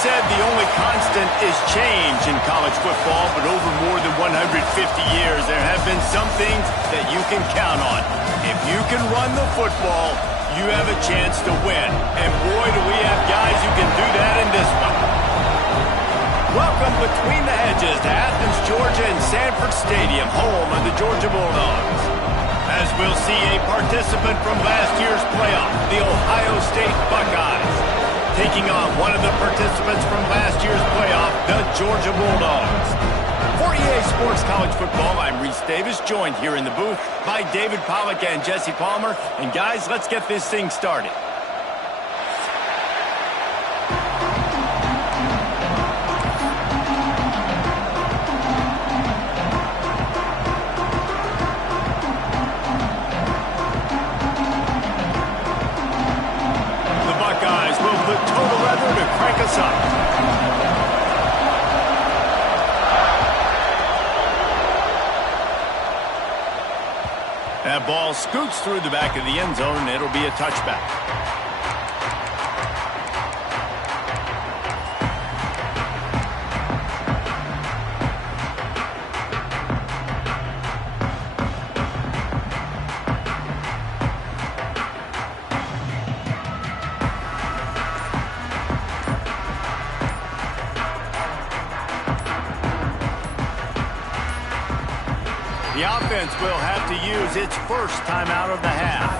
said the only constant is change in college football, but over more than 150 years, there have been some things that you can count on. If you can run the football, you have a chance to win. And boy, do we have guys who can do that in this one. Welcome between the hedges to Athens, Georgia and Sanford Stadium, home of the Georgia Bulldogs. As we'll see a participant from last year's playoff, the Ohio State Buckeyes, taking on one of the participants from last year's playoff, the Georgia Bulldogs. For EA Sports College Football, I'm Reese Davis, joined here in the booth by David Pollack and Jesse Palmer. And guys, let's get this thing started. That ball scoots through the back of the end zone, and it'll be a touchback. The offense will have to use its first timeout of the half.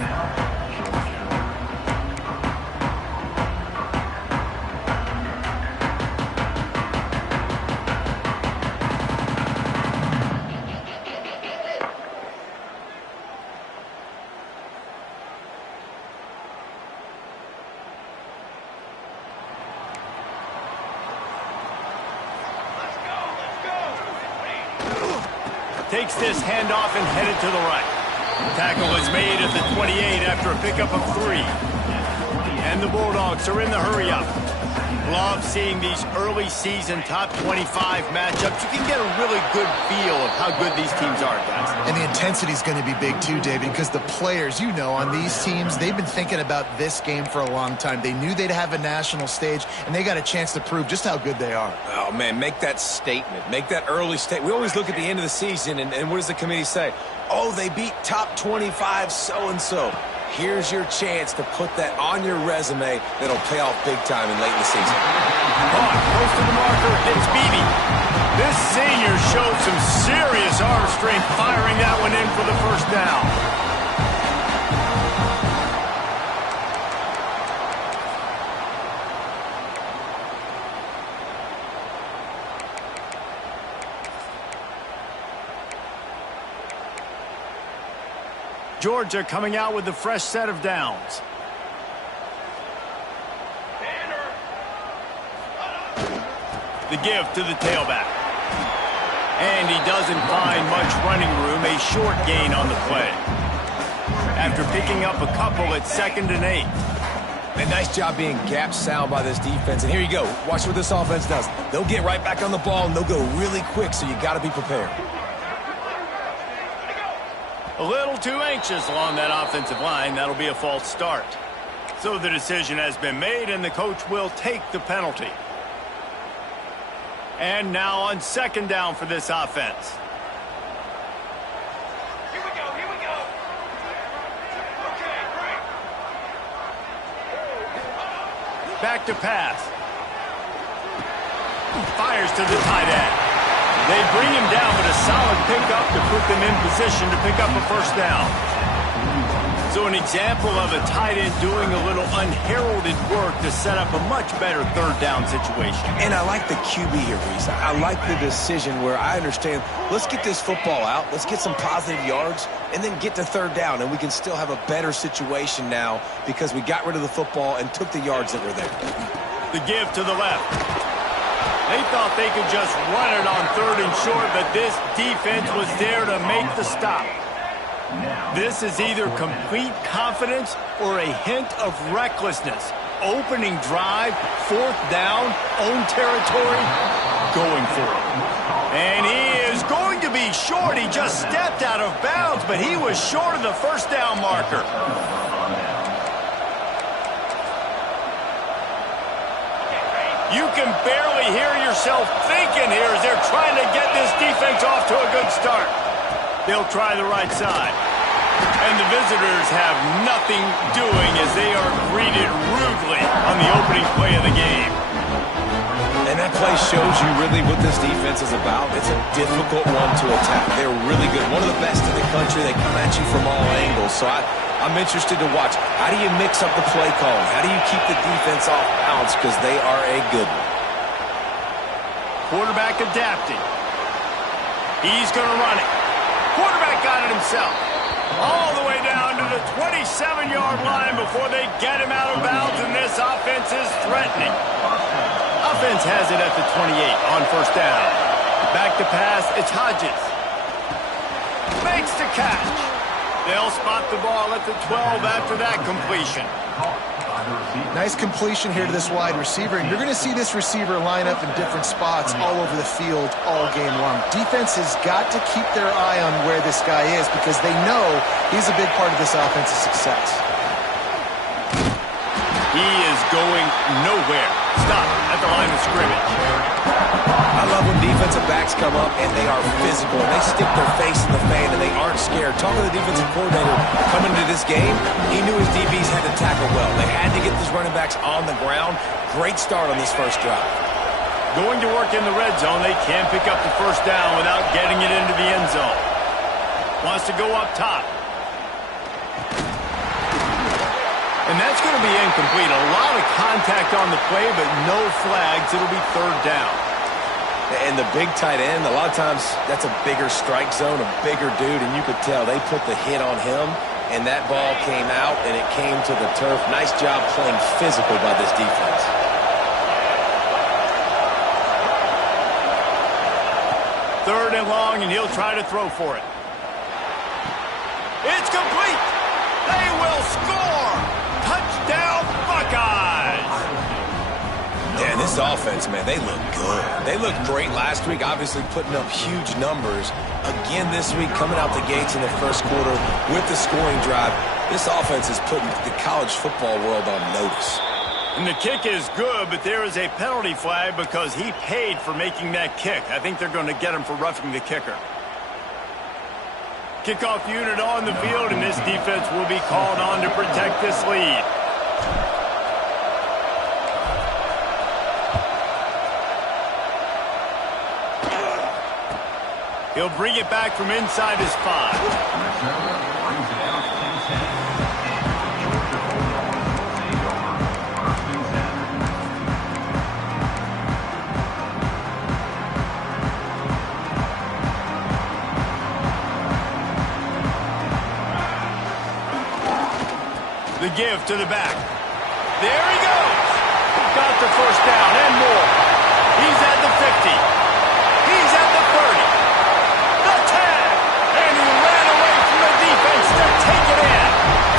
Takes this handoff and headed to the right. Tackle is made at the 28 after a pickup of 3. And the Bulldogs are in the hurry-up. Love seeing these early season top 25 matchups. You can get a really good feel of how good these teams are, guys. And the intensity is going to be big too, David, because the players, you know, on these teams, they've been thinking about this game for a long time. They knew they'd have a national stage, and they got a chance to prove just how good they are. Oh, man, make that statement. Make that early statement. We always look at the end of the season, and what does the committee say? Oh, they beat top 25 so-and-so. Here's your chance to put that on your resume that'll pay off big time in late in the season. Close to the marker, it's Beebe. This senior showed some serious arm strength firing that one in for the first down. Georgia coming out with a fresh set of downs. The give to the tailback. And he doesn't find much running room, a short gain on the play. After picking up a couple at 2nd and 8. And nice job being gap sound by this defense. And here you go. Watch what this offense does. They'll get right back on the ball, and they'll go really quick, so you got to be prepared. A little too anxious along that offensive line. That'll be a false start. So the decision has been made, and the coach will take the penalty. And now on 2nd down for this offense. Here we go. Okay, great. Back to pass. Fires to the tight end. They bring him down, but a solid pickup to put them in position to pick up a first down. So an example of a tight end doing a little unheralded work to set up a much better 3rd down situation. And I like the QB here, Reese. I like the decision where I understand, let's get this football out, let's get some positive yards, and then get to 3rd down, and we can still have a better situation now because we got rid of the football and took the yards that were there. The give to the left. They thought they could just run it on 3rd and short, but this defense was there to make the stop. This is either complete confidence or a hint of recklessness. Opening drive, 4th down, own territory, going for it. And he is going to be short. He just stepped out of bounds, but he was short of the first down marker. You can barely hear yourself thinking here as they're trying to get this defense off to a good start. They'll try the right side. And the visitors have nothing doing as they are greeted rudely on the opening play of the game. And that play shows you really what this defense is about. It's a difficult one to attack. They're really good. One of the best in the country. They come at you from all angles. So I'm interested to watch. How do you mix up the play calling? How do you keep the defense off balance? Because they are a good one. Quarterback adapting. He's going to run it. Quarterback got it himself. All the way down to the 27-yard line before they get him out of bounds, and this offense is threatening. Offense has it at the 28 on first down. Back to pass, it's Hodges. Makes the catch. They'll spot the ball at the 12 after that completion. Nice completion here to this wide receiver, and you're going to see this receiver line up in different spots all over the field all game long. Defense has got to keep their eye on where this guy is because they know he's a big part of this offense's success. He is going nowhere. Stop at the line of scrimmage. I love when defensive backs come up and they are physical. And they stick their face in the fan and they aren't scared. Talking to the defensive coordinator coming into this game, he knew his DBs had to tackle well. They had to get these running backs on the ground. Great start on this first drive. Going to work in the red zone. They can't pick up the first down without getting it into the end zone. Wants to go up top. And that's going to be incomplete. A lot of contact on the play, but no flags. It'll be third down. And the big tight end, a lot of times that's a bigger strike zone, a bigger dude, and you could tell they put the hit on him, and that ball came out, and it came to the turf. Nice job playing physical by this defense. Third and long, and he'll try to throw for it. It's complete. They will score. Touchdown, Buckeyes. Yeah, this offense, man, they look good. They looked great last week, obviously putting up huge numbers. Again this week, coming out the gates in the first quarter with the scoring drive. This offense is putting the college football world on notice. And the kick is good, but there is a penalty flag because he paid for making that kick. I think they're going to get him for roughing the kicker. Kickoff unit on the field, and this defense will be called on to protect this lead. He'll bring it back from inside his 5. The give to the back. There he goes. Got the first down and more. He's at the 50. He's at the 30. The 10. And he ran away from the defense to take it in.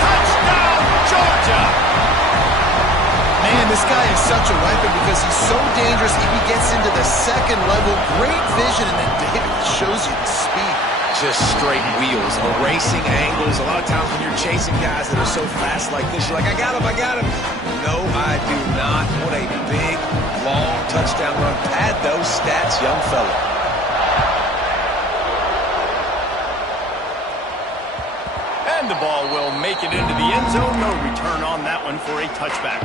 Touchdown, Georgia. Man, this guy is such a weapon because he's so dangerous. If he gets into the second level, great vision, and then David shows you the speed. Just straight wheels, erasing angles. A lot of times when you're chasing guys that are so fast like this, you're like, I got him, I got him. No, I do not. What a big, long touchdown run. Pad those stats, young fella. And the ball will make it into the end zone. No return on that one for a touchback.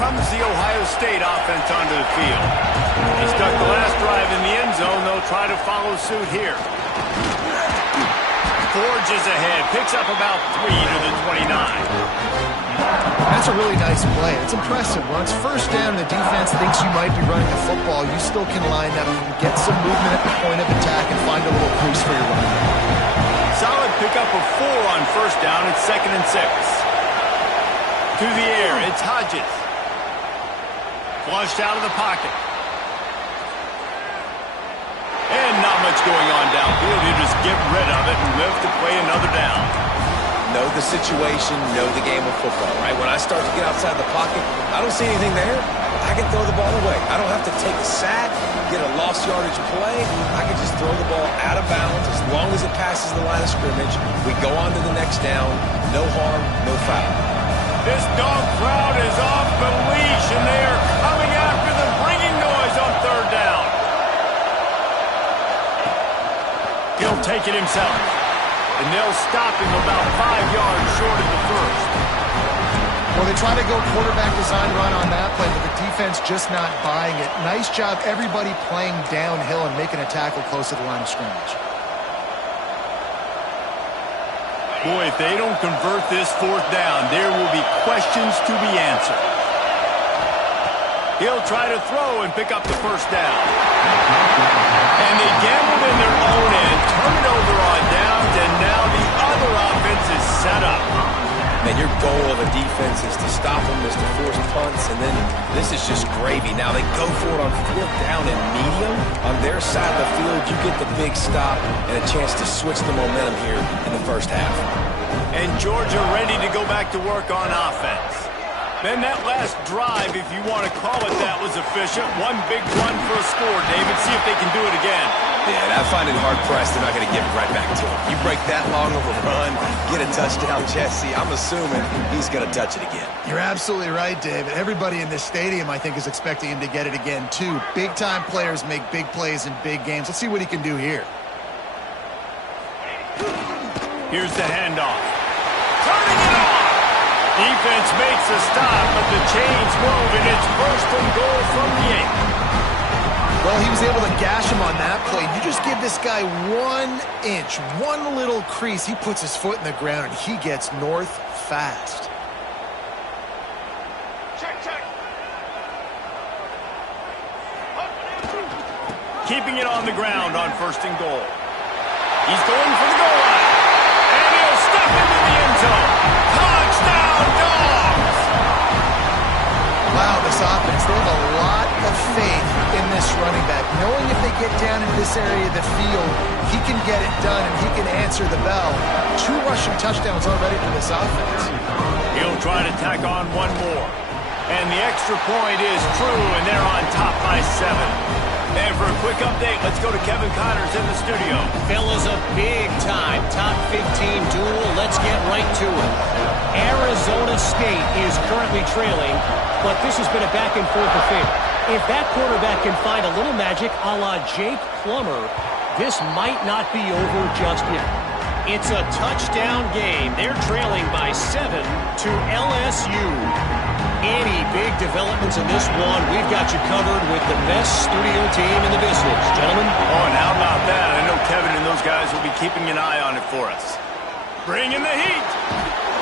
Comes the Ohio State offense onto the field. He stuck the last drive in the end zone. They'll try to follow suit here. Forges ahead. Picks up about 3 to the 29. That's a really nice play. It's impressive. When it's first down and the defense thinks you might be running the football, you still can line up and get some movement at the point of attack and find a little crease for your running back. Solid pickup of 4 on first down. It's 2nd and 6. To the air. It's Hodges. Flushed out of the pocket. And not much going on downfield. You just get rid of it and live to play another down. know the situation, know the game of football, right? When I start to get outside the pocket, I don't see anything there. I can throw the ball away. I don't have to take a sack, get a lost yardage play. I can just throw the ball out of bounds as long as it passes the line of scrimmage. We go on to the next down. No harm, no foul. This dog crowd is off the leash, and they are coming after them, bringing noise on third down. He'll take it himself, and they'll stop him about 5 yards short of the first. Well, they try to go quarterback design run on that play, but the defense just not buying it. Nice job, everybody playing downhill and making a tackle close to the line of scrimmage. Boy, if they don't convert this fourth down, there will be questions to be answered. He'll try to throw and pick up the first down. And they gambled in their own end, turn it over on downs, and now the other offense is set up. And your goal of a defense is to stop them, is to force punts, and then this is just gravy. Now they go for it on fourth down and medium. On their side of the field, you get the big stop and a chance to switch the momentum here in the first half. And Georgia ready to go back to work on offense. Then that last drive, if you want to call it that, was efficient. One big run for a score, David. See if they can do it again. Yeah, I find it hard-pressed they're not going to give it right back to him. You break that long of a run, get a touchdown, Jesse, I'm assuming he's going to touch it again. You're absolutely right, David. Everybody in this stadium, I think, is expecting him to get it again, too. Big-time players make big plays in big games. Let's see what he can do here. Here's the handoff. Turning it on! Defense makes a stop, but the chains move, and it's first and goal from the 8. Well, he was able to gash him on that play. You just give this guy 1 inch, one little crease. He puts his foot in the ground, and he gets north fast. Check. Keeping it on the ground on first and goal. He's going for the goal line. And he'll step into the end zone. Touchdown, Dogs! Wow, this offense, they have a lot of faith in this running back. Knowing if they get down in this area of the field, he can get it done and he can answer the bell. 2 rushing touchdowns already for this offense. He'll try to tack on one more. And the extra point is true, and they're on top by 7. And for a quick update, let's go to Kevin Connors in the studio. Fellas, a big-time top 15 duel. Let's get right to it. Arizona State is currently trailing, but this has been a back-and-forth affair. If that quarterback can find a little magic a la Jake Plummer, this might not be over just yet. It's a touchdown game. They're trailing by 7 to LSU. Any big developments in this one, we've got you covered with the best studio team in the business. Gentlemen. Oh, and how about that? I know Kevin and those guys will be keeping an eye on it for us. Bringing the heat.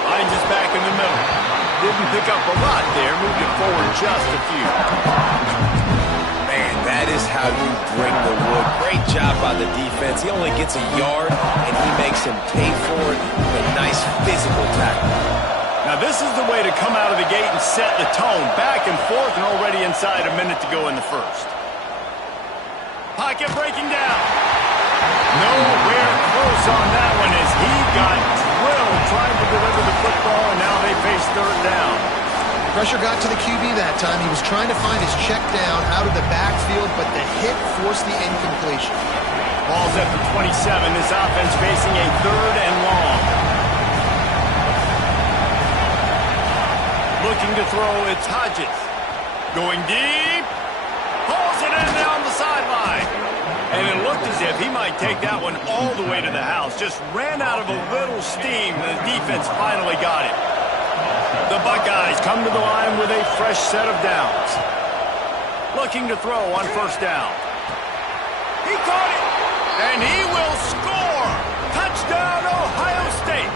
Hines is back in the middle. Didn't pick up a lot there. Moved it forward just a few. Man, that is how you bring the wood. Great job by the defense. He only gets a yard, and he makes him pay for it with a nice physical tackle. Now, this is the way to come out of the gate and set the tone. Back and forth and already inside a minute to go in the first. Pocket breaking down. Nowhere close on that one as he got drilled trying to deliver the football, and now they face third down. Pressure got to the QB that time. He was trying to find his check down out of the backfield, but the hit forced the incompletion. Ball's at the 27. This offense facing a third and long. Looking to throw, it's Hodges. Going deep. Pulls it in down the sideline. And it looked as if he might take that one all the way to the house. Just ran out of a little steam. The defense finally got it. The Buckeyes come to the line with a fresh set of downs. Looking to throw on first down. He caught it. And he will score. Touchdown, Ohio State.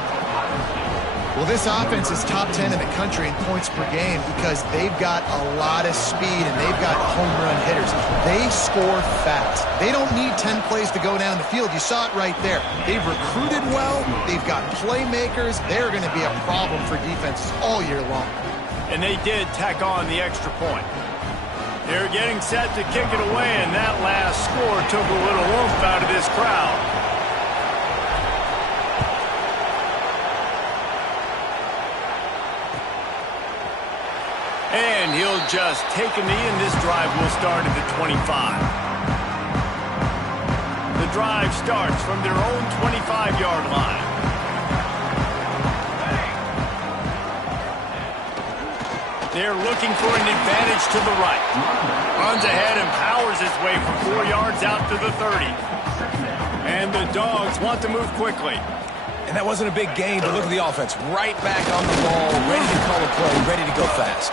Well, this offense is top 10 in the country in points per game because they've got a lot of speed and they've got home run hitters. They score fast. They don't need 10 plays to go down the field. You saw it right there. They've recruited well. They've got playmakers. They're going to be a problem for defenses all year long. And they did tack on the extra point. They're getting set to kick it away, and that last score took a little oomph out of this crowd. And he'll just take a knee, and this drive will start at the 25. The drive starts from their own 25-yard line. They're looking for an advantage to the right. Runs ahead and powers his way for 4 yards out to the 30. And the Dogs want to move quickly. And that wasn't a big gain, but look at the offense. Right back on the ball, ready to call a play, ready to go fast.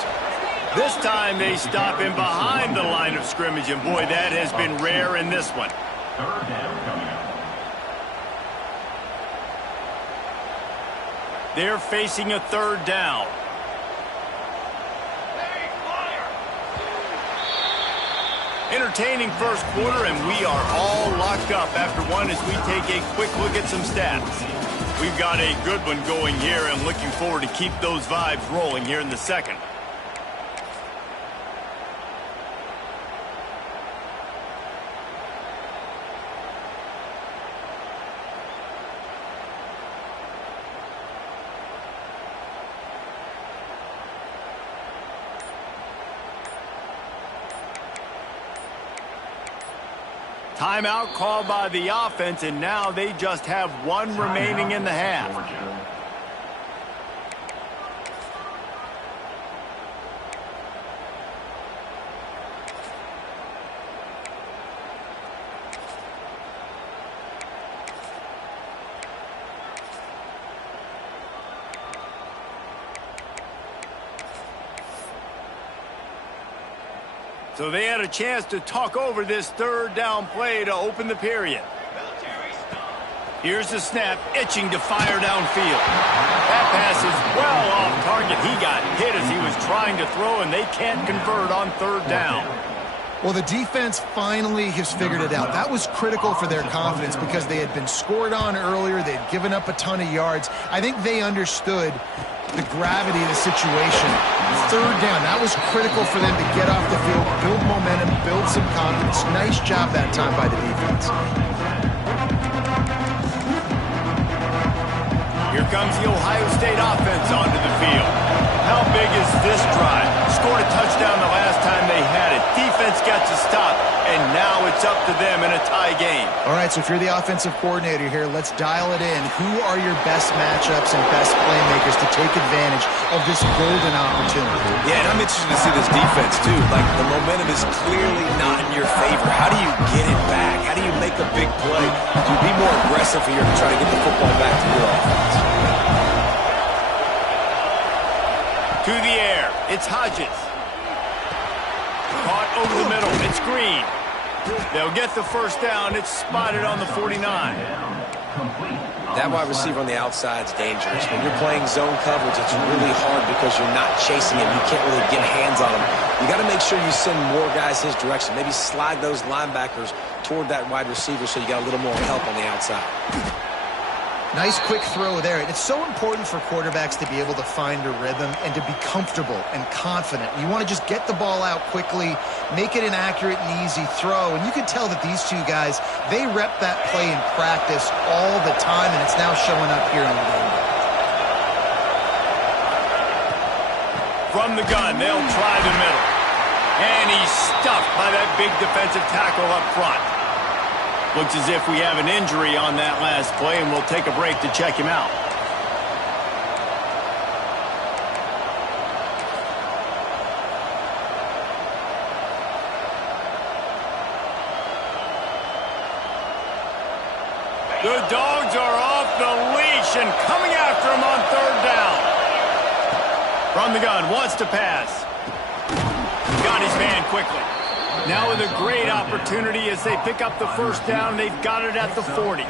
This time they stop him behind the line of scrimmage, and boy, that has been rare in this one. Third down coming up. They're facing a third down. Entertaining first quarter, and we are all locked up after one as we take a quick look at some stats. We've got a good one going here, and looking forward to keep those vibes rolling here in the second. Timeout called by the offense, and now they just have one remaining in the half. So they had a chance to talk over this third down play to open the period. Here's the snap, itching to fire downfield. That pass is well off target. He got hit as he was trying to throw, and they can't convert on third down. Well, the defense finally has figured it out. That was critical for their confidence because they had been scored on earlier. They had given up a ton of yards. I think they understood the gravity of the situation. Third down, that was critical for them to get off the field, build momentum, build some confidence. Nice job that time by the defense. Here comes the Ohio State offense onto the field. How big is this drive? Scored a touchdown the last time they had it. Defense got to stop, and now it's up to them in a tie game. All right, so if you're the offensive coordinator here, let's dial it in. Who are your best matchups and best playmakers to take advantage of this golden opportunity? Yeah, and I'm interested to see this defense, too. Like, the momentum is clearly not in your favor. How do you get it back? How do you make a big play? Do you be more aggressive here to try to get the football back to your offense? To the air, it's Hodges. Caught over the middle, it's Green. They'll get the first down. It's spotted on the 49. That wide receiver on the outside is dangerous. When you're playing zone coverage, it's really hard because you're not chasing him. You can't really get hands on him. You got to make sure you send more guys his direction. Maybe slide those linebackers toward that wide receiver so you got a little more help on the outside. Nice quick throw there. And it's so important for quarterbacks to be able to find a rhythm and to be comfortable and confident. You want to just get the ball out quickly, make it an accurate and easy throw. And you can tell that these two guys, they rep that play in practice all the time, and it's now showing up here on the game. From the gun, they'll try the middle. And he's stuffed by that big defensive tackle up front. Looks as if we have an injury on that last play, and we'll take a break to check him out. The Dogs are off the leash and coming after him on third down. From the gun, wants to pass. Got his man quickly. Now with a great opportunity as they pick up the first down. They've got it at the 40.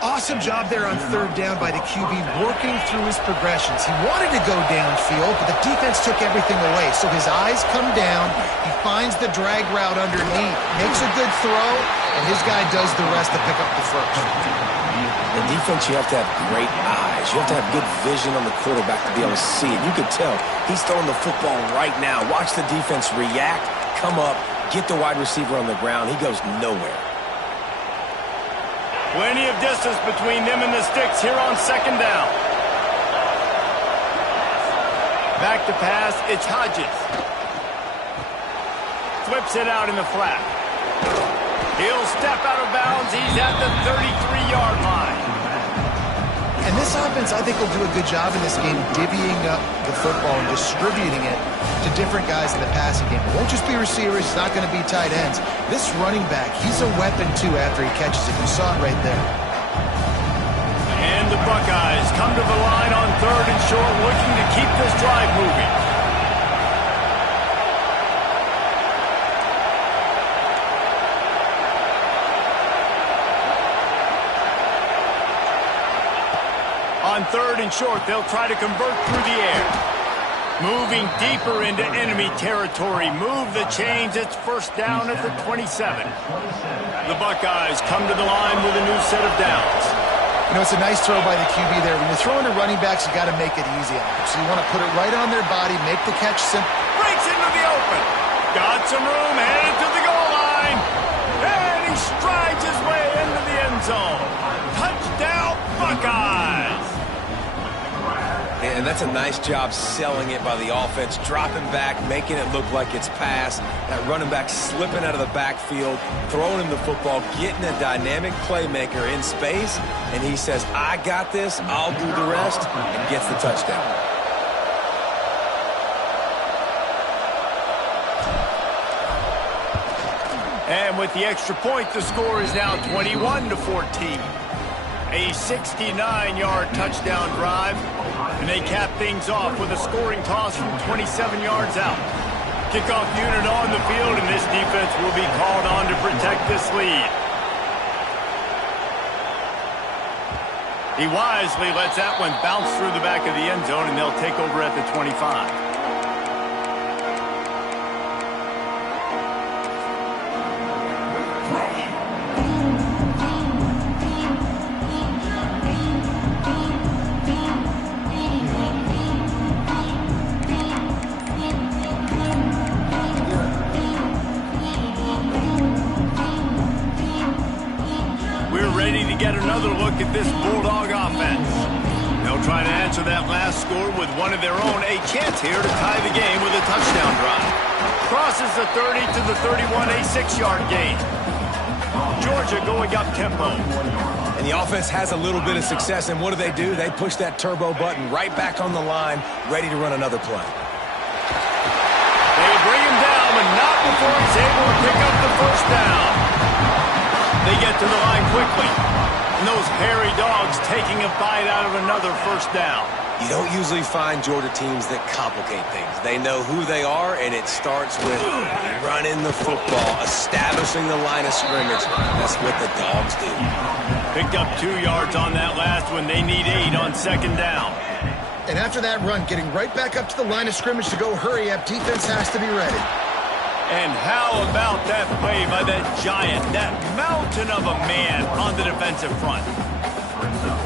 Awesome job there on third down by the QB, working through his progressions. He wanted to go downfield, but the defense took everything away. So his eyes come down. He finds the drag route underneath, makes a good throw, and his guy does the rest to pick up the first. In defense, you have to have great eyes. You have to have good vision on the quarterback to be able to see it. You could tell he's throwing the football right now. Watch the defense react, come up, get the wide receiver on the ground. He goes nowhere. Plenty of distance between them and the sticks here on second down. Back to pass, it's Hodges. Flips it out in the flat. He'll step out of bounds. He's at the 33-yard line. And this offense, I think, will do a good job in this game divvying up the football and distributing it to different guys in the passing game. It won't just be receivers. It's not going to be tight ends. This running back, he's a weapon, too, after he catches it. You saw it right there. And the Buckeyes come to the line on 3rd and short, looking to keep this drive moving. On 3rd and short, they'll try to convert through the air. Moving deeper into enemy territory. Move the chains. It's first down at the 27. The Buckeyes come to the line with a new set of downs. You know, it's a nice throw by the QB there. When you're throwing to running backs, you got to make it easy on them. So you want to put it right on their body, make the catch simple. Breaks into the open. Got some room, headed to the goal line. And he strides his way into the end zone. Touchdown, Buckeyes. And that's a nice job selling it by the offense, dropping back, making it look like it's pass. That running back slipping out of the backfield, throwing him the football, getting a dynamic playmaker in space, and he says, I got this, I'll do the rest, and gets the touchdown. And with the extra point, the score is now 21-14. A 69-yard touchdown drive, and they cap things off with a scoring toss from 27 yards out. Kickoff unit on the field, and this defense will be called on to protect this lead. He wisely lets that one bounce through the back of the end zone, and they'll take over at the 25. Another look at this Bulldog offense. They'll try to answer that last score with one of their own. A chance here to tie the game with a touchdown drive. Crosses the 30 to the 31, a 6-yard gain. Georgia going up tempo. And the offense has a little bit of success, and what do? They push that turbo button right back on the line, ready to run another play. They bring him down, but not before he's able to pick up the first down. They get to the line quickly. And those hairy dogs taking a bite out of another first down. You don't usually find Georgia teams that complicate things. They know who they are, and it starts with running the football, establishing the line of scrimmage. That's what the dogs do. Picked up 2 yards on that last one. They need 8 on second down. And after that run, getting right back up to the line of scrimmage to go hurry up, defense has to be ready. And how about that play by that giant, that mountain of a man on the defensive front?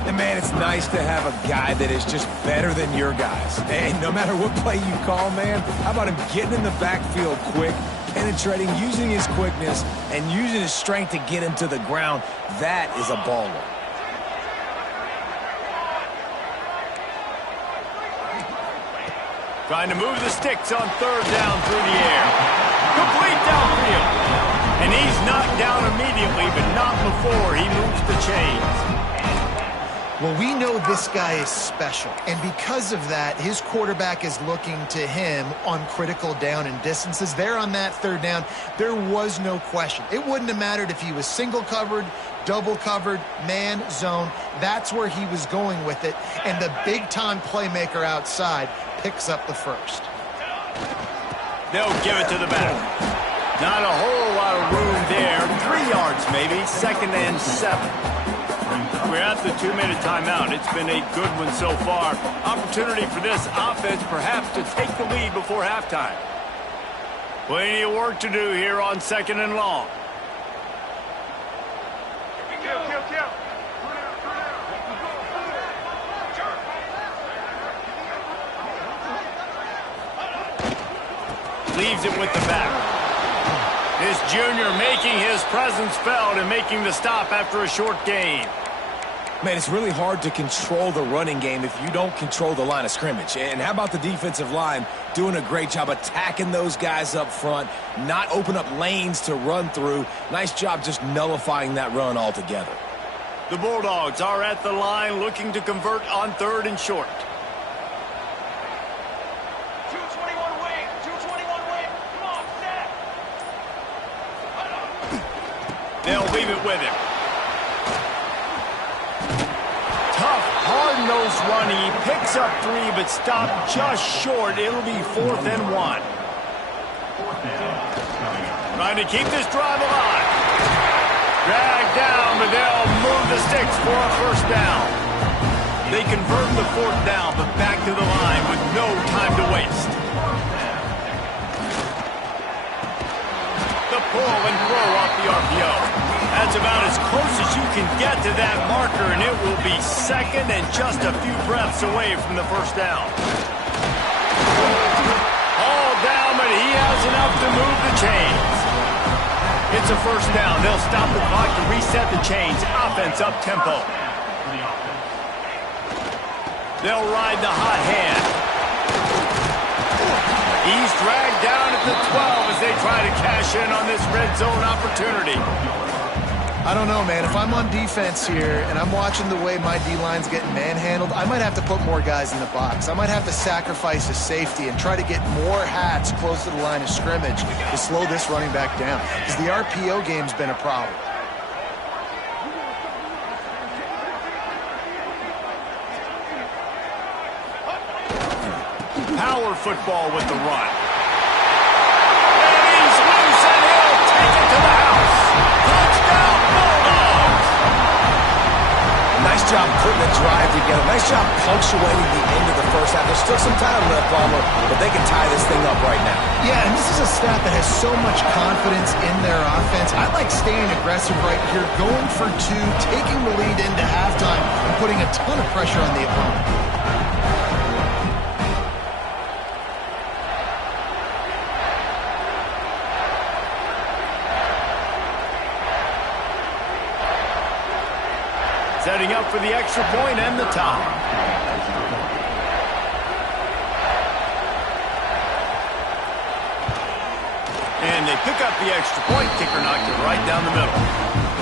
And, man, it's nice to have a guy that is just better than your guys. And no matter what play you call, man, how about him getting in the backfield quick, penetrating, using his quickness, and using his strength to get him to the ground? That is a baller. Trying to move the sticks on third down through the air. Complete downfield. And he's knocked down immediately, but not before he moves the chains. Well, we know this guy is special, and because of that, his quarterback is looking to him on critical down and distances. There on that third down, there was no question. It wouldn't have mattered if he was single covered, double covered, man, zone. That's where he was going with it, and the big-time playmaker outside picks up the first. They'll give it to the back. Not a whole lot of room there. 3 yards maybe, 2nd and 7. We're at the 2-minute timeout. It's been a good one so far. Opportunity for this offense perhaps to take the lead before halftime. Plenty of work to do here on 2nd and long. Leaves it with the back. This junior making his presence felt and making the stop after a short gain. Man, it's really hard to control the running game if you don't control the line of scrimmage. And how about the defensive line doing a great job attacking those guys up front, not open up lanes to run through. Nice job just nullifying that run altogether. The Bulldogs are at the line looking to convert on 3rd and short. 221 wing, 221 wing. Come on, set. They'll leave it with him. Tough, hard-nosed run. He picks up 3, but stopped just short. It'll be 4th and 1. Trying to keep this drive alive. Dragged down, but they'll move the sticks for a 1st down. They convert the 4th down, but back to the line with no time to waste. The pull and throw off the RPO. That's about as close as you can get to that marker, and it will be 2nd and just a few breaths away from the 1st down. All down, but he has enough to move the chains. It's a 1st down. They'll stop the clock to reset the chains. Offense up tempo. They'll ride the hot hand. He's dragged down at the 12 as they try to cash in on this red zone opportunity. I don't know, man. If I'm on defense here and I'm watching the way my D-line's getting manhandled, I might have to put more guys in the box. I might have to sacrifice a safety and try to get more hats close to the line of scrimmage to slow this running back down, because the RPO game's been a problem. Power football with the run. And he's loose, and he'll take it to the house. Touchdown, Bulldogs! Nice job putting the drive together. Nice job punctuating the end of the 1st half. There's still some time left, Palmer, but they can tie this thing up right now. Yeah, and this is a staff that has so much confidence in their offense. I like staying aggressive right here, going for 2, taking the lead into halftime, and putting a ton of pressure on the opponent. Setting up for the extra point and the tie. And they pick up the extra point. Kicker knocked it right down the middle.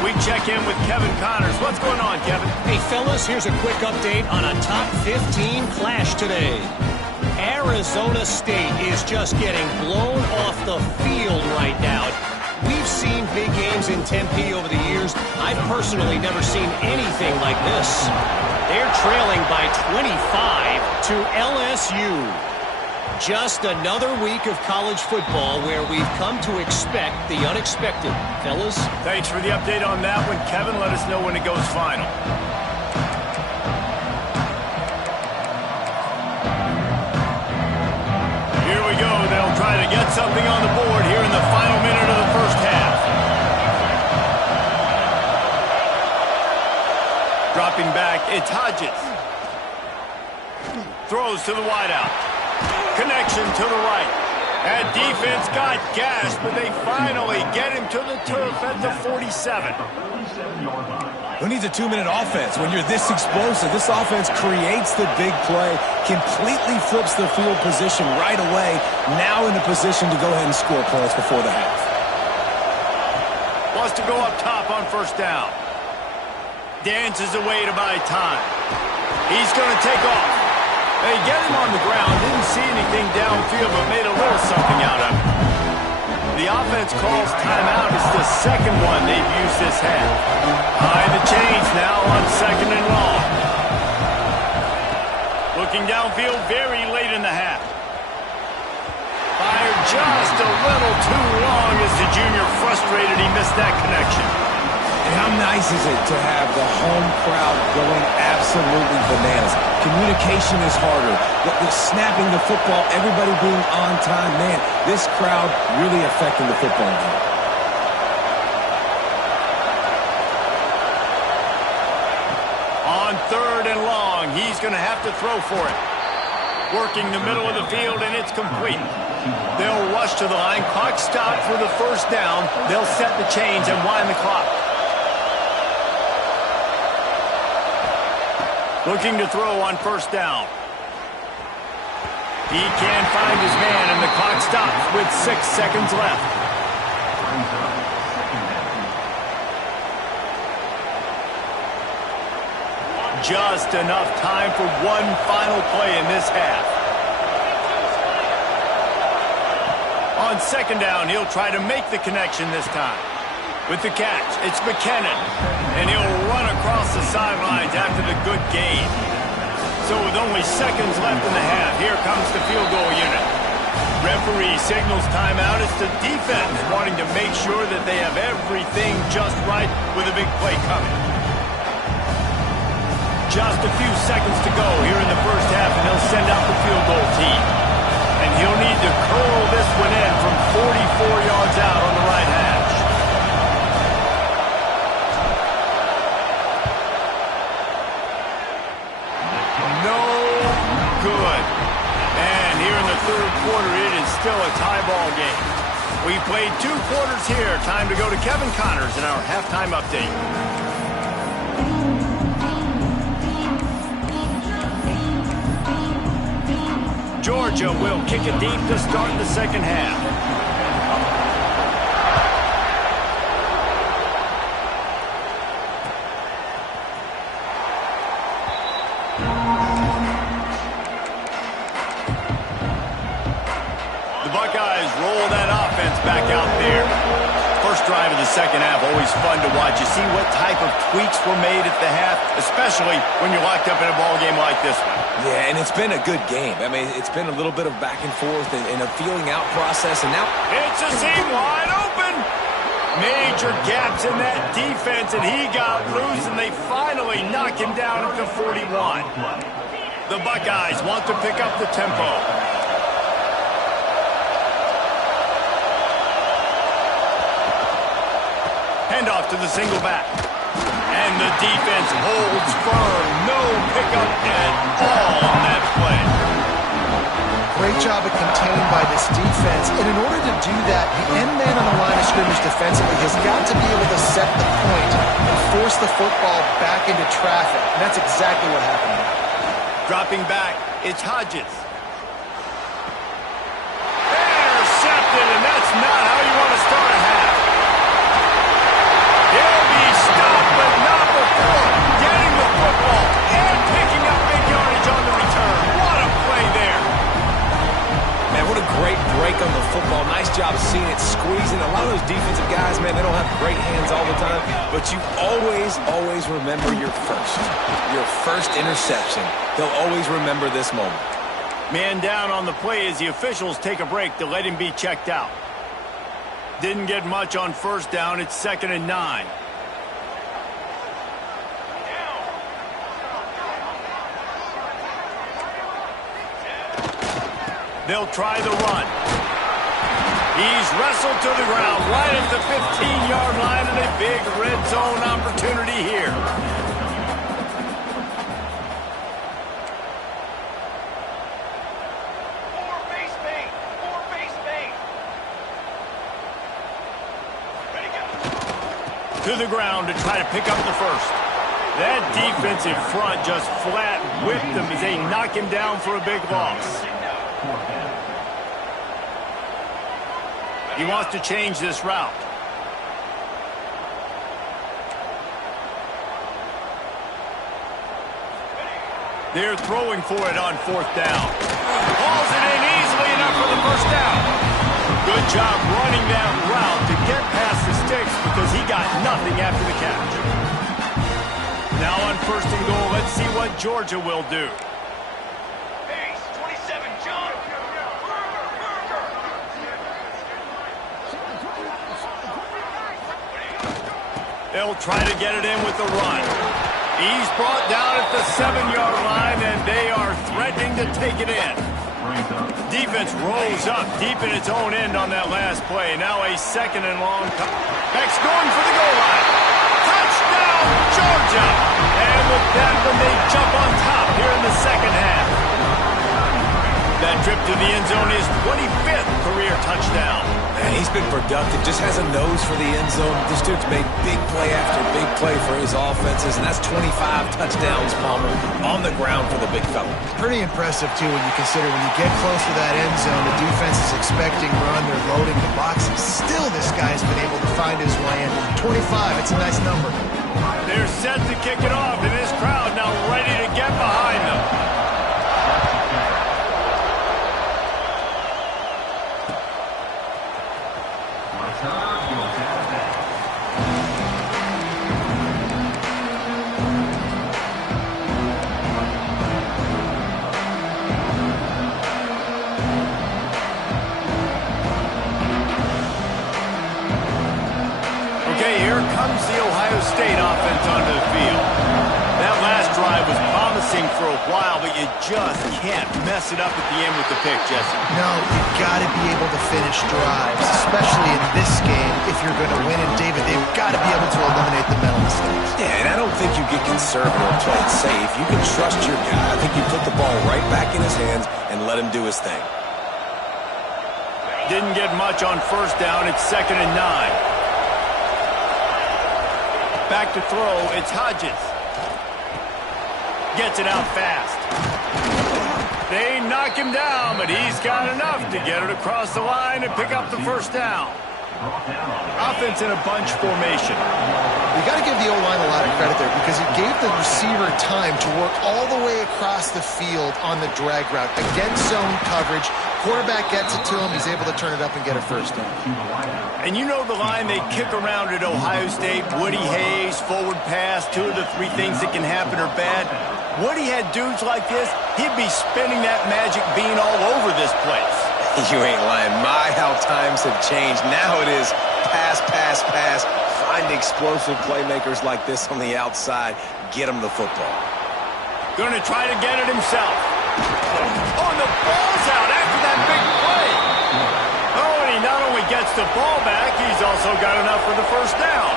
We check in with Kevin Connors. What's going on, Kevin? Hey, fellas, here's a quick update on a top 15 clash today. Arizona State is just getting blown off the field right now. We've seen big games in Tempe over the years. I've personally never seen anything like this. They're trailing by 25 to LSU. Just another week of college football where we've come to expect the unexpected. Fellas? Thanks for the update on that one, Kevin. Let us know when it goes final. Here we go. They'll try to get something on the board here in the final minute of the 1st half. Dropping back, it's Hodges. Throws to the wideout. Connection to the right. That defense got gashed, but they finally get him to the turf at the 47. Who needs a 2-minute offense when you're this explosive? This offense creates the big play, completely flips the field position right away, now in a position to go ahead and score points before the half. Wants to go up top on 1st down. Dances away to buy time. He's going to take off. They get him on the ground, didn't see anything downfield, but made a little something out of it. The offense calls timeout. It's the 2nd one they've used this half. Behind the chains now on 2nd and long. Looking downfield very late in the half. Fired just a little too long as the junior frustrated he missed that connection. And how nice is it to have the home crowd going absolutely bananas? Communication is harder. The snapping the football, everybody being on time. Man, this crowd really affecting the football game. On 3rd and long, he's going to have to throw for it. Working the middle of the field, and it's complete. They'll rush to the line. Clock stopped for the 1st down. They'll set the chains and wind the clock. Looking to throw on first down. He can't find his man, and the clock stops with 6 seconds left. Just enough time for one final play in this half. On second down, he'll try to make the connection this time. With the catch, it's McKinnon, and he'll run across the sidelines after the good gain. So with only seconds left in the half, here comes the field goal unit. Referee signals timeout. It's the defense wanting to make sure that they have everything just right with a big play coming. Just a few seconds to go here in the first half, and they'll send out the field goal team. And he'll need to curl this one in from 44 yards out on the right hash. Third quarter, it is still a tie ball game. We played 2 quarters here. Time to go to Kevin Connors in our halftime update. Georgia will kick it deep to start the second half. Back out there. First drive of the second half, always fun to watch. You see what type of tweaks were made at the half, especially when you're locked up in a ball game like this one. Yeah, and it's been a good game. I mean, it's been a little bit of back and forth and a feeling out process, and now it's a seam wide open. Major gaps in that defense, and he got loose, and they finally knock him down at the 41. The Buckeyes want to pick up the tempo. Handoff to the single back. And the defense holds firm. No pickup at all on that play. Great job of contained by this defense. And in order to do that, the end man on the line of scrimmage defensively has got to be able to set the point and force the football back into traffic. And that's exactly what happened there. Dropping back, it's Hodges. Intercepted, and that's not how you want to start a half. He'll be stopped, but not before getting the football and picking up big yardage on the return. What a play there. Man, what a great break on the football. Nice job seeing it squeezing. A lot of those defensive guys, man, they don't have great hands all the time, but you always remember your first interception. They'll always remember this moment. Man down on the play as the officials take a break to let him be checked out. Didn't get much on first down. It's 2nd and 9. They'll try the run. He's wrestled to the ground right at the 15-yard line, and a big red zone opportunity here. To the ground to try to pick up the first. That defensive front just flat whipped him as they knock him down for a big loss. He wants to change this route. They're throwing for it on 4th down. Hauls it in easily enough for the first down. Good job running that route to get past the sticks because he got nothing after the catch. Now on 1st and goal, let's see what Georgia will do. Pace, 27, John. They'll try to get it in with the run. He's brought down at the 7-yard line, and they are threatening to take it in. Defense rolls up deep in its own end on that last play. Now a 2nd and long. Beck's going for the goal line. Touchdown, Georgia! And with that one, they jump on top here in the second half. That trip to the end zone is 25th career touchdown. And he's been productive, just has a nose for the end zone. This dude's made big play after big play for his offenses, and that's 25 touchdowns, Palmer, on the ground for the big fella. Pretty impressive, too, when you consider when you get close to that end zone, the defense is expecting run, they're loading the boxes. Still, this guy's been able to find his way in. 25, it's a nice number. They're set to kick it off, and this crowd now ready to get behind them. Okay, here comes the Ohio State offense onto the field. That last drive was promising for a while, but you just can't mess it up at the end with the pick, Jesse. No, you've got to be able to finish drives, especially in this game if you're going to win. And, David, they've got to be able to eliminate the mental mistakes. Yeah, and I don't think you get conservative or play it safe. You can trust your guy. I think you put the ball right back in his hands and let him do his thing. Didn't get much on first down. It's 2nd and 9. Back to throw, it's Hodges. Gets it out fast. They knock him down, but he's got enough to get it across the line and pick up the first down. Offense in a bunch formation. You got to give the O-line a lot of credit there because it gave the receiver time to work all the way across the field on the drag route. Against zone coverage, quarterback gets it to him, he's able to turn it up and get a first down. And you know the line they kick around at Ohio State, Woody Hayes, forward pass, 2 of the 3 things that can happen are bad. Woody had dudes like this, he'd be spinning that magic bean all over this place. You ain't lying. My, how times have changed. Now it is pass, pass, pass. Find explosive playmakers like this on the outside. Get him the football. Going to try to get it himself. Oh, the ball's out after that big play. Oh, and he not only gets the ball back, he's also got enough for the first down.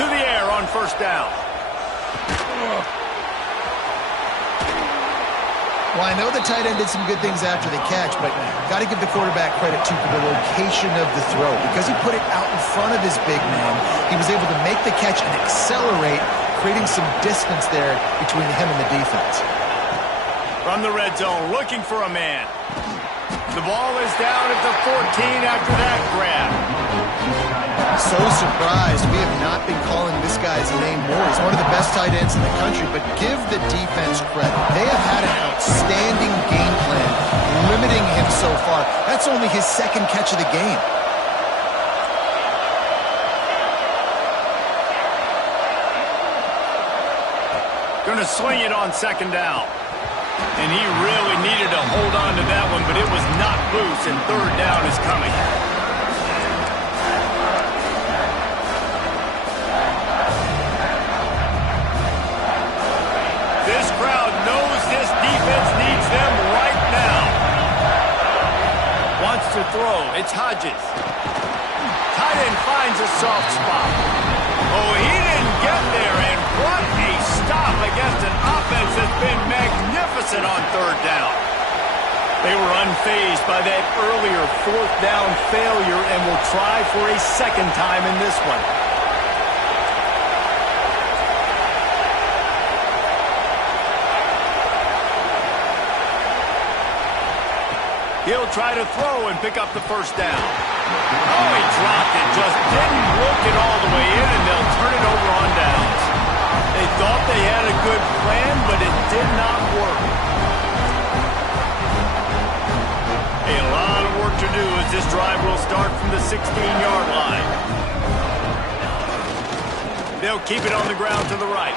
To the air on first down. Well, I know the tight end did some good things after the catch, but got to give the quarterback credit, too, for the location of the throw. Because he put it out in front of his big man, he was able to make the catch and accelerate, creating some distance there between him and the defense. From the red zone, looking for a man. The ball is down at the 14 after that grab. So surprised. We have not been calling this guy's name more. He's one of the best tight ends in the country, but give the defense credit. They have had an outstanding game plan, limiting him so far. That's only his 2nd catch of the game. Going to swing it on 2nd down. And he really needed to hold on to that one, but it was not loose, and 3rd down is coming. This crowd knows this defense needs them right now. Wants to throw. It's Hodges. Tight end finds a soft spot. Oh, he didn't get there, and what a stop against an offense that's been magnificent on 3rd down. They were unfazed by that earlier 4th down failure and will try for a 2nd time in this one. He'll try to throw and pick up the first down. Oh, he dropped it. Just didn't work it all the way in, and they'll turn it over on downs. They thought they had a good plan, but it did not work. A lot of work to do as this drive will start from the 16-yard line. They'll keep it on the ground to the right.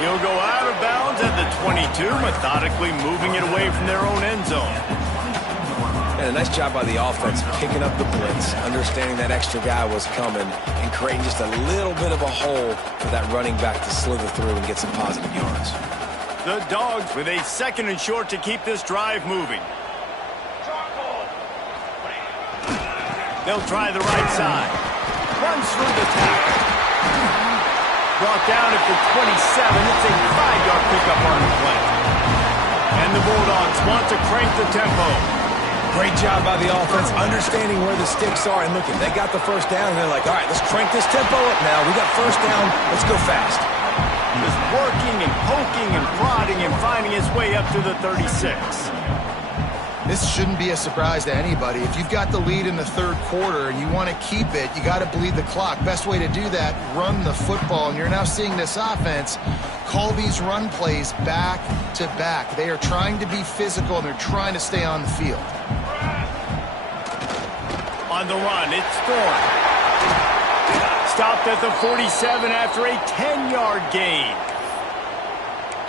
He'll go out of bounds at the 22, methodically moving it away from their own end zone. And a nice job by the offense picking up the blitz, understanding that extra guy was coming, and creating just a little bit of a hole for that running back to slither through and get some positive yards. The Dogs with a 2nd and short to keep this drive moving. They'll try the right side. Runs through the tackle. brought down at the 27. It's a 5-yard pickup on the play. And the Bulldogs want to crank the tempo. Great job by the offense, understanding where the sticks are. And look, they got the first down, and they're like, all right, let's crank this tempo up now. We got first down. Let's go fast. Just working and poking and prodding and finding his way up to the 36. This shouldn't be a surprise to anybody. If you've got the lead in the third quarter and you want to keep it, you got to bleed the clock. Best way to do that, run the football. And you're now seeing this offense call these run plays back to back. They are trying to be physical, and they're trying to stay on the field. On the run, it's Thorne. Stopped at the 47 after a 10-yard gain.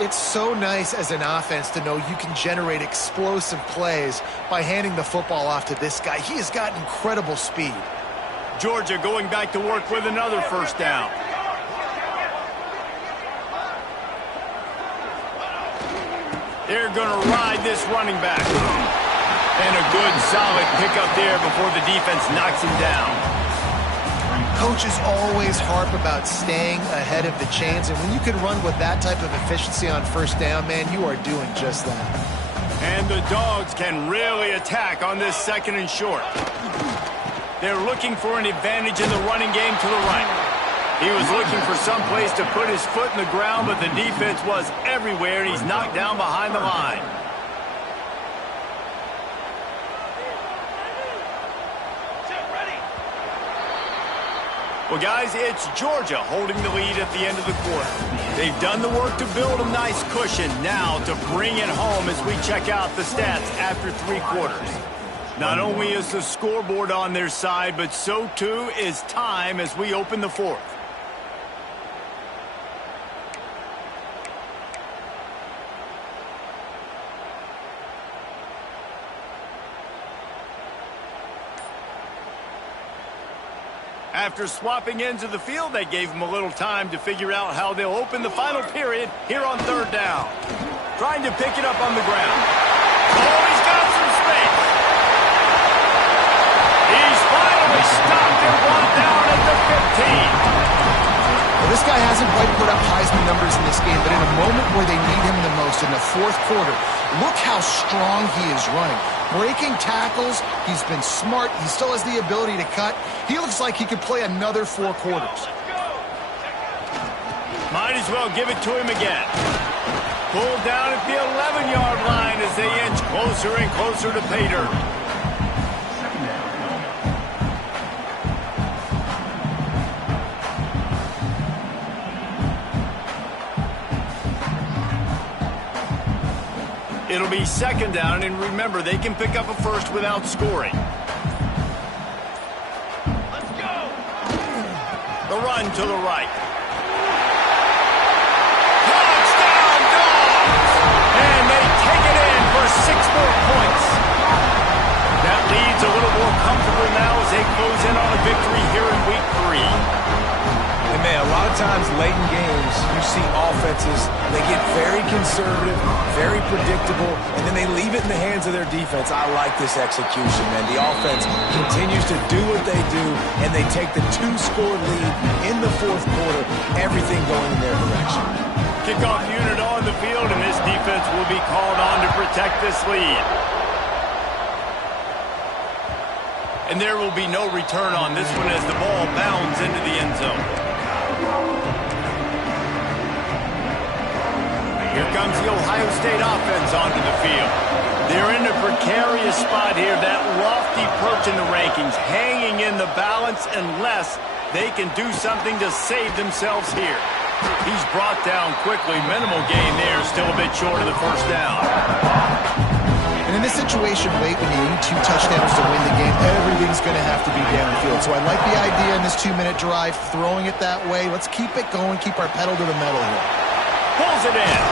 It's so nice as an offense to know you can generate explosive plays by handing the football off to this guy. He has got incredible speed. Georgia going back to work with another first down. They're going to ride this running back. And a good, solid pickup there before the defense knocks him down. Coaches always harp about staying ahead of the chains, and when you can run with that type of efficiency on first down, man, you are doing just that. And the Dogs can really attack on this second and short. They're looking for an advantage in the running game to the right. He was looking for some place to put his foot in the ground, but the defense was everywhere, and he's knocked down behind the line. Well, guys, it's Georgia holding the lead at the end of the quarter. They've done the work to build a nice cushion. Now to bring it home as we check out the stats after 3 quarters. Not only is the scoreboard on their side, but so too is time as we open the fourth. After swapping ends of the field, they gave them a little time to figure out how they'll open the final period here on third down. Trying to pick it up on the ground. Oh, he's got some space. He's finally stopped and brought down at the 15. Well, this guy hasn't quite put up Heisman numbers in this game, but in a moment where they need him the most, in the fourth quarter, look how strong he is running. Breaking tackles, he's been smart, he still has the ability to cut. He looks like he could play another 4 quarters. Might as well give it to him again. Pulled down at the 11-yard line as they inch closer and closer to pay dirt. It'll be second down, and remember, they can pick up a first without scoring. Let's go! The run to the right. Touchdown, Dogs! And they take it in for 6 more points. That leads a little more comfortable now as they close in on a victory here in week 3. And man, a lot of times late in games, you see offenses, they get very conservative, very predictable, and then they leave it in the hands of their defense. I like this execution, man. The offense continues to do what they do, and they take the 2-score lead in the fourth quarter, everything going in their direction. Kickoff unit on the field, and this defense will be called on to protect this lead. And there will be no return on this one as the ball bounds into the end zone. Here comes the Ohio State offense onto the field. They're in a precarious spot here, that lofty perch in the rankings, hanging in the balance unless they can do something to save themselves here. He's brought down quickly. Minimal gain there, still a bit short of the first down. And in this situation late when you need 2 touchdowns to win the game, everything's going to have to be downfield. So I like the idea in this 2-minute drive, throwing it that way. Let's keep it going, keep our pedal to the metal here. Pulls it in.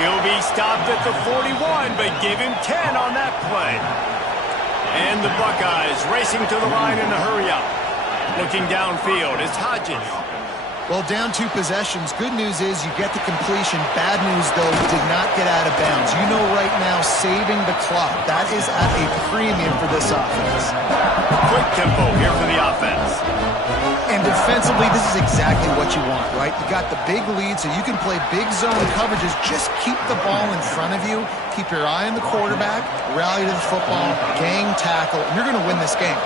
He'll be stopped at the 41, but give him 10 on that play. And the Buckeyes racing to the line in a hurry-up. Looking downfield, it's Hodges. Well, down 2 possessions. Good news is you get the completion. Bad news, though, did not get out of bounds. You know right now, saving the clock. That is at a premium for this offense. Quick tempo here for the offense. And defensively, this is exactly what you want, right? You got the big lead, so you can play big zone coverages. Just keep the ball in front of you. Keep your eye on the quarterback. Rally to the football. Gang tackle. And you're going to win this game.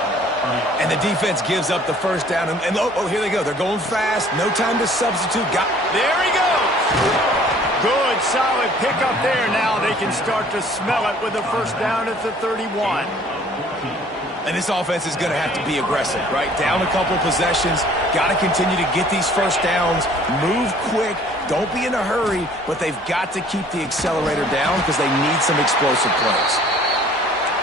And the defense gives up the first down. And oh, here they go. They're going fast. No time to substitute. There he goes. Good, solid pickup there. Now they can start to smell it with a first down at the 31. And this offense is going to have to be aggressive, right? Down a couple possessions. Got to continue to get these first downs. Move quick. Don't be in a hurry. But they've got to keep the accelerator down because they need some explosive plays.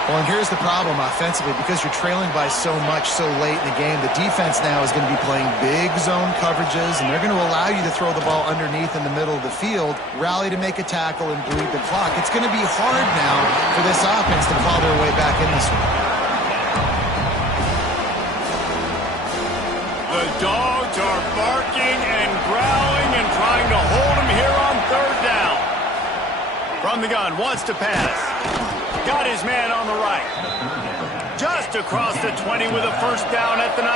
Well, and here's the problem offensively. Because you're trailing by so much so late in the game, the defense now is going to be playing big zone coverages, and they're going to allow you to throw the ball underneath in the middle of the field, rally to make a tackle, and bleed the clock. It's going to be hard now for this offense to claw their way back in this one. The Dogs are barking and growling and trying to hold him here on third down. From the gun, wants to pass. Got his man on the right. Just across the 20 with a first down at the 19.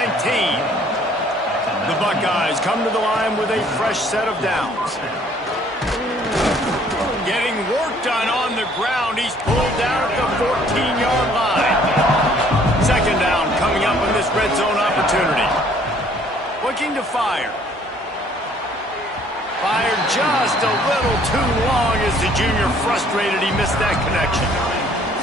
The Buckeyes come to the line with a fresh set of downs. Getting work done on the ground. He's pulled down at the 14-yard line. Second down coming up in this red zone opportunity. Looking to fire. Fired just a little too long as the junior frustrated he missed that connection.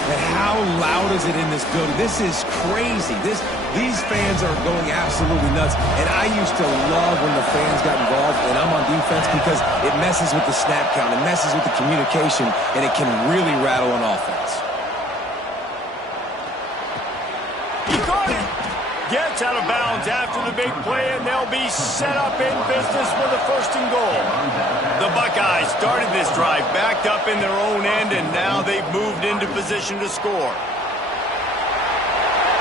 And how loud is it in this building? This is crazy. These fans are going absolutely nuts. And I used to love when the fans got involved, and I'm on defense because it messes with the snap count. It messes with the communication, and it can really rattle an offense. He caught it. Gets out of bounds after the big play, and they'll be set up in business with a first and goal. The Buckeyes started this drive backed up in their own end, and now they've moved into position to score.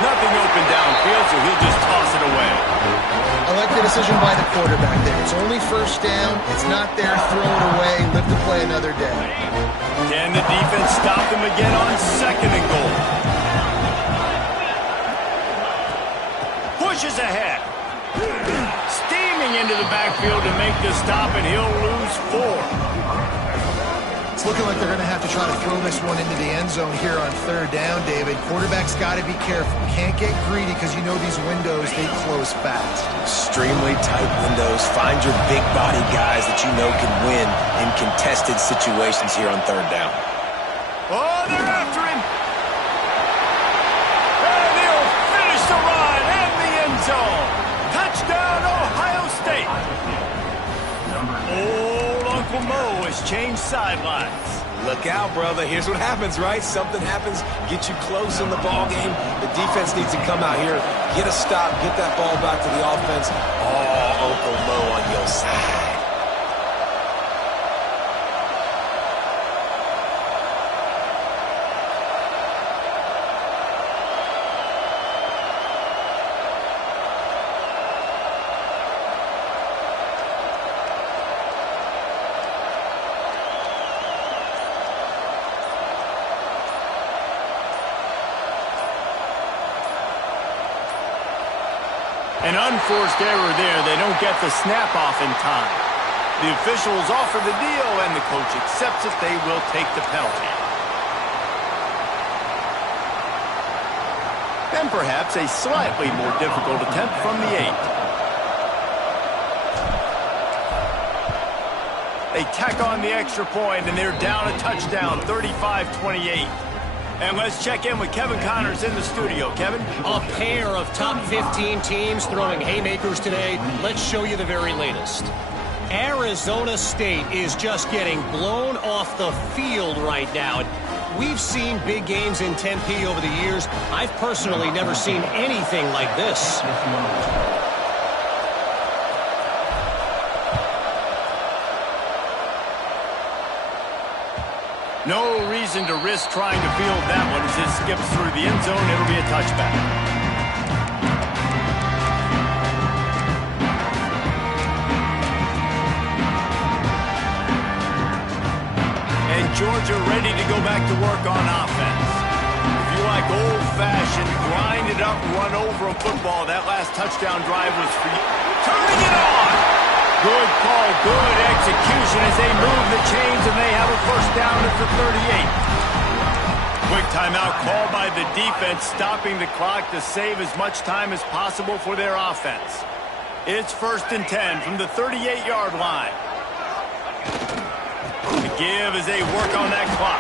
Nothing open downfield, so he'll just toss it away. I like the decision by the quarterback there. It's only first down. It's not there. Throw it away. Live to play another day. Can the defense stop them again on second and goal? Pushes ahead. Steaming into the backfield to make the stop, and he'll lose 4. It's looking like they're going to have to try to throw this one into the end zone here on third down, David. Quarterback's got to be careful. Can't get greedy because you know these windows, they close fast. Extremely tight windows. Find your big body guys that you know can win in contested situations here on third down. Oh, they're after him. And he'll finish the run in the end zone. Touchdown, Ohio State. Old Uncle Mo has changed sidelines. Look out, brother. Here's what happens, right? Something happens, get you close in the ball game. The defense needs to come out here, get a stop, get that ball back to the offense. Oh, Uncle Mo on your side. An unforced error there. They don't get the snap off in time. The officials offer the deal, and the coach accepts it. They will take the penalty. And perhaps a slightly more difficult attempt from the 8. They tack on the extra point, and they're down a touchdown, 35-28. And let's check in with Kevin Connors in the studio. Kevin? A pair of top 15 teams throwing haymakers today. Let's show you the very latest. Arizona State is just getting blown off the field right now. We've seen big games in Tempe over the years. I've personally never seen anything like this. No reason to risk trying to field that one as it skips through the end zone. It'll be a touchback. And Georgia ready to go back to work on offense. If you like old-fashioned, grind-it-up, run-over football. That last touchdown drive was for you. Turning it on! Good call, good execution as they move the chains, and they have a first down at the 38. Quick timeout called by the defense, stopping the clock to save as much time as possible for their offense. It's 1st and 10 from the 38-yard line. The give as they work on that clock.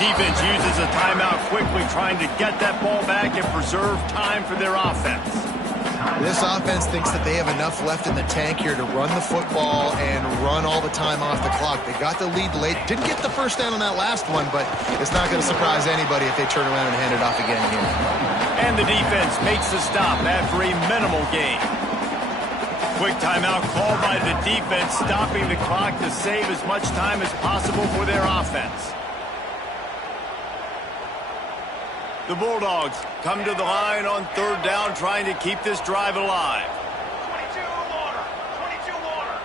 Defense uses a timeout quickly, trying to get that ball back and preserve time for their offense. This offense thinks that they have enough left in the tank here to run the football and run all the time off the clock. They got the lead late. Didn't get the first down on that last one, but it's not going to surprise anybody if they turn around and hand it off again here. And the defense makes the stop after a minimal gain. Quick timeout called by the defense, stopping the clock to save as much time as possible for their offense. The Bulldogs come to the line on 3rd down, trying to keep this drive alive. 22 water. 22 water.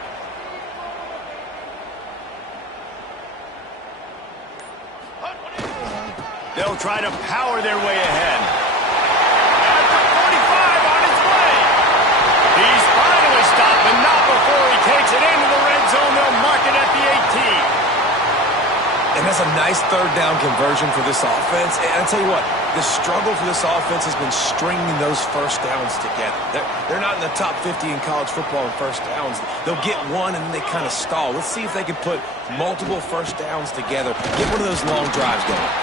They'll try to power their way ahead. At the 45 on its way. He's finally stopped, but not before he takes it into the red zone. They'll mark it at the 18. And that's a nice 3rd down conversion for this offense. And I'll tell you what, the struggle for this offense has been stringing those first downs together. They're not in the top 50 in college football in first downs. They'll get one and then they kind of stall. Let's see if they can put multiple first downs together. Get one of those long drives going.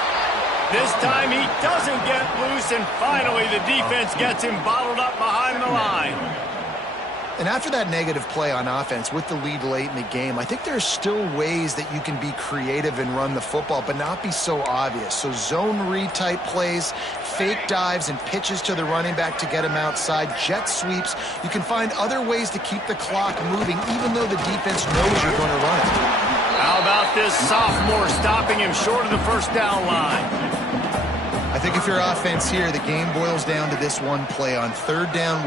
This time he doesn't get loose, and finally the defense gets him bottled up behind the line. And after that negative play on offense with the lead late in the game, I think there's still ways that you can be creative and run the football, but not be so obvious. So zone read type plays, fake dives and pitches to the running back to get him outside, jet sweeps. You can find other ways to keep the clock moving, even though the defense knows you're going to run it. How about this sophomore stopping him short of the first down line? I think if you're offense here, the game boils down to this one play on 3rd down.